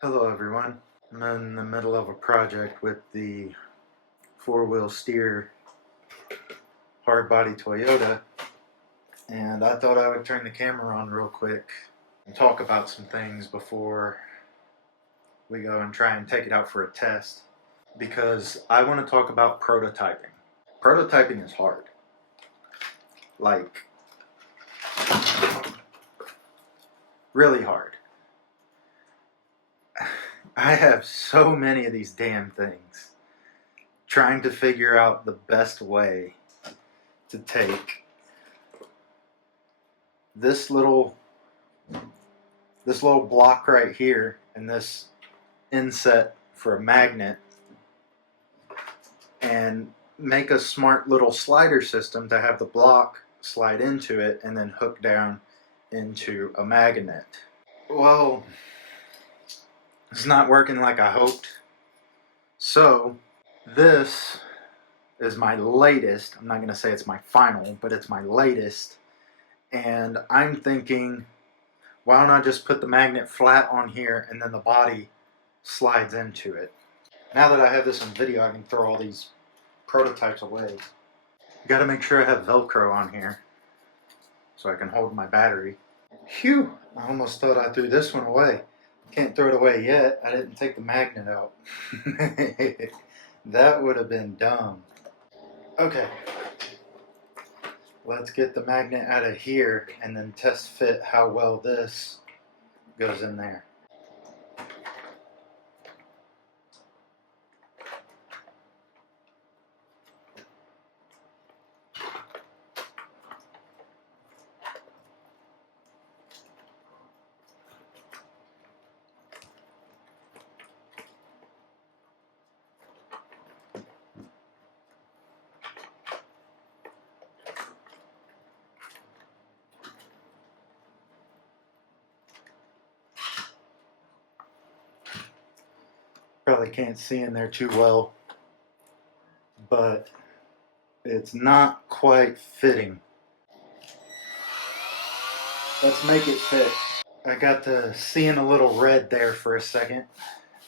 Hello everyone. I'm in the middle of a project with the four-wheel steer hard body Toyota, and I thought I would turn the camera on real quick and talk about some things before we go and try and take it out for a test, because I want to talk about prototyping. Prototyping is hard. Like, really hard. I have so many of these damn things, trying to figure out the best way to take this little block right here and this inset for a magnet and make a smart little slider system to have the block slide into it and then hook down into a magnet. Well, it's not working like I hoped. So this is my latest. I'm not going to say it's my final, but it's my latest. And I'm thinking, why don't I just put the magnet flat on here and then the body slides into it. Now that I have this on video, I can throw all these prototypes away. Got to make sure I have Velcro on here so I can hold my battery. Phew, I almost thought I threw this one away. Can't throw it away yet. I didn't take the magnet out. That would have been dumb. Okay, let's get the magnet out of here and then test fit how well this goes in there. Probably can't see in there too well, but it's not quite fitting. Let's make it fit. I got to seeing a little red there for a second,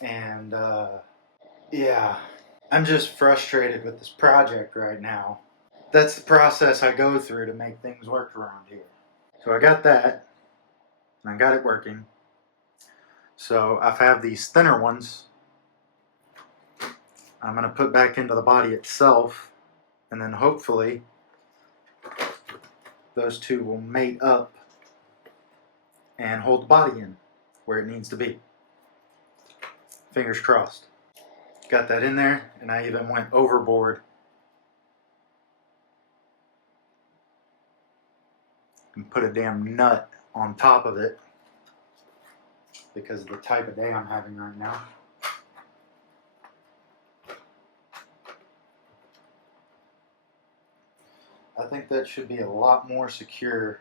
and yeah, I'm just frustrated with this project right now. That's the process I go through to make things work around here. So I got that, and I got it working. So I've had these thinner ones I'm going to put back into the body itself, and then hopefully those two will mate up and hold the body in where it needs to be. Fingers crossed. Got that in there, and I even went overboard and put a damn nut on top of it because of the type of day I'm having right now. I think that should be a lot more secure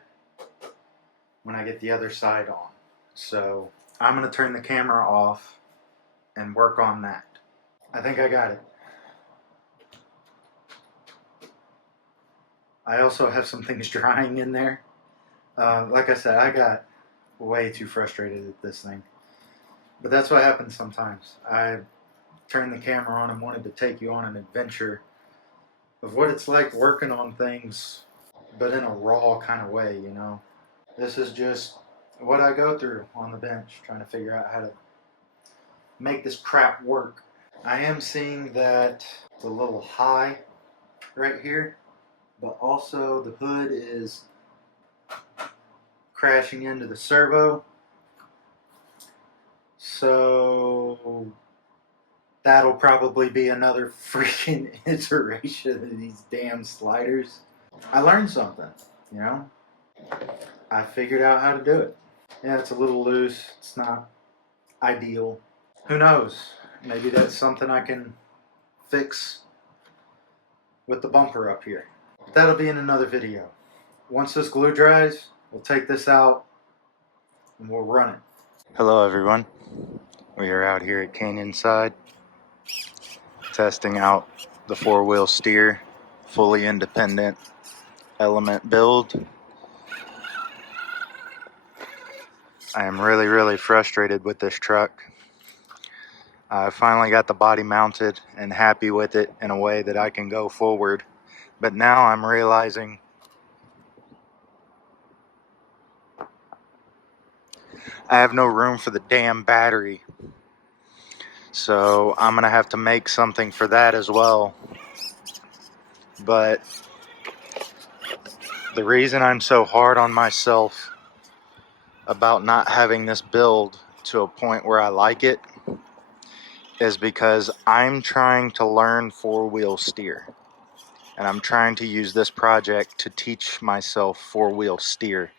when I get the other side on. So I'm going to turn the camera off and work on that. I think I got it. I also have some things drying in there. Like I said, I got way too frustrated at this thing. But that's what happens sometimes. I turned the camera on and wanted to take you on an adventure of what it's like working on things, but in a raw kind of way, you know. This is just what I go through on the bench, trying to figure out how to make this crap work. I am seeing that it's a little high right here, but also the hood is crashing into the servo. So that'll probably be another freaking iteration of these damn sliders. I learned something, you know? I figured out how to do it. Yeah, it's a little loose. It's not ideal. Who knows? Maybe that's something I can fix with the bumper up here. But that'll be in another video. Once this glue dries, we'll take this out and we'll run it. Hello everyone. We are out here at Canyonside testing out the four-wheel steer, fully independent element build. I am really frustrated with this truck. I finally got the body mounted and happy with it in a way that I can go forward. But now I'm realizing I have no room for the damn battery. So I'm going to have to make something for that as well. But the reason I'm so hard on myself about not having this build to a point where I like it is because I'm trying to learn four-wheel steer. And I'm trying to use this project to teach myself four-wheel steer.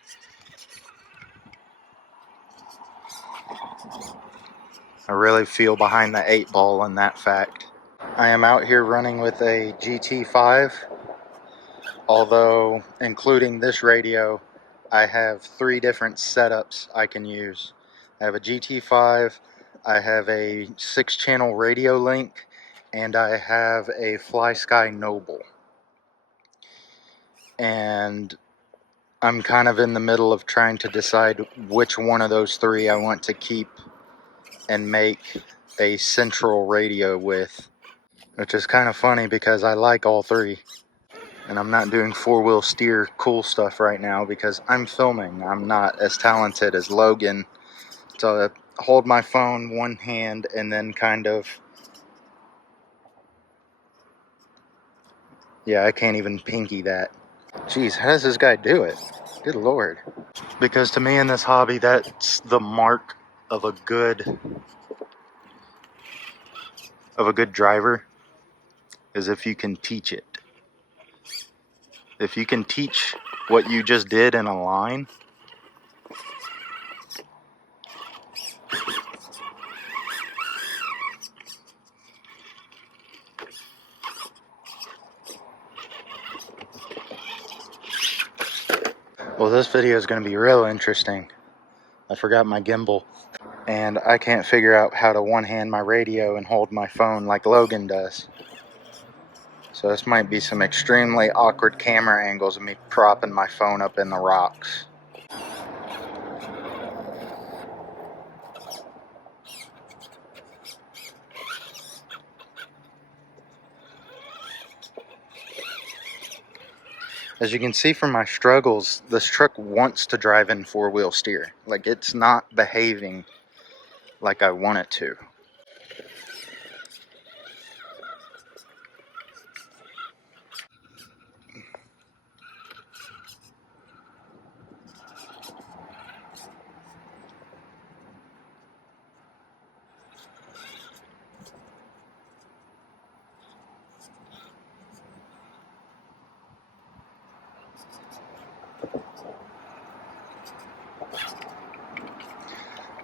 I really feel behind the 8 ball in that fact. I am out here running with a GT5, although including this radio, I have 3 different setups I can use. I have a GT5, I have a 6-channel radio link, and I have a FlySky Noble. And I'm kind of in the middle of trying to decide which one of those 3 I want to keep and make a central radio with. Which is kind of funny because I like all 3. And I'm not doing four-wheel steer cool stuff right now because I'm filming. I'm not as talented as Logan to hold my phone one hand and then kind of... Yeah, I can't even pinky that. Jeez, how does this guy do it? Good lord. Because to me in this hobby, that's the mark of a good driver, is if you can teach it. If you can teach what you just did in a line, well, this video is going to be real interesting. I forgot my gimbal, and I can't figure out how to one-hand my radio and hold my phone like Logan does. So this might be some extremely awkward camera angles of me propping my phone up in the rocks. As you can see from my struggles, this truck wants to drive in four-wheel steer. Like, it's not behaving like I want it to.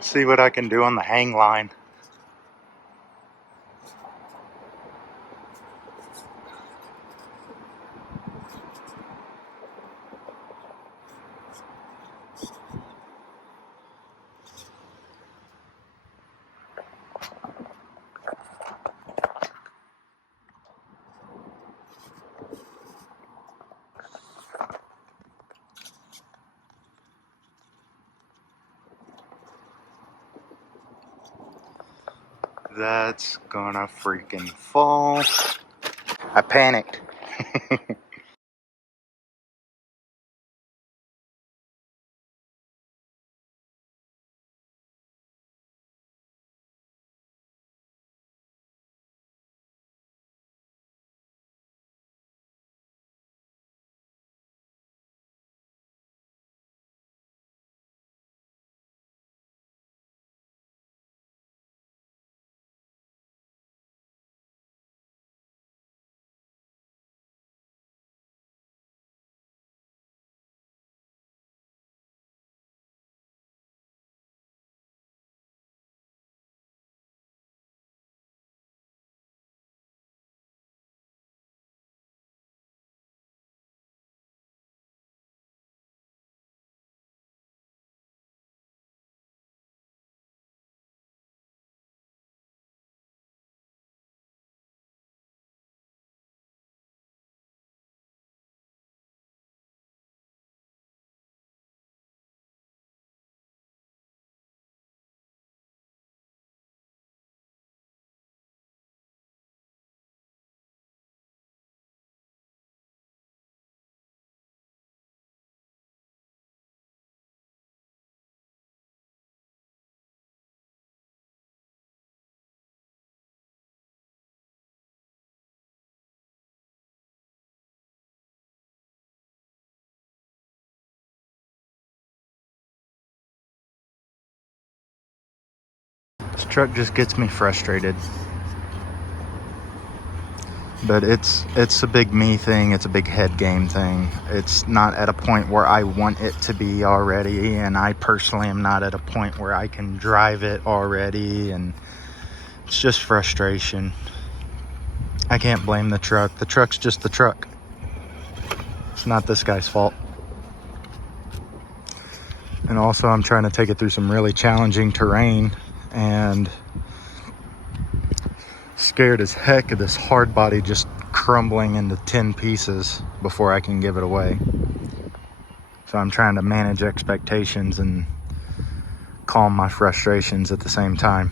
See what I can do on the hang line. That's gonna freaking fall. I panicked. truck just gets me frustrated. But it's a big me thing. It's a big head game thing. It's not at a point where I want it to be already, and I personally am not at a point where I can drive it already, and it's just frustration. I can't blame the truck. The truck's just the truck. It's not this guy's fault. And also I'm trying to take it through some really challenging terrain, and scared as heck of this hard body just crumbling into 10 pieces before I can give it away. So I'm trying to manage expectations and calm my frustrations at the same time.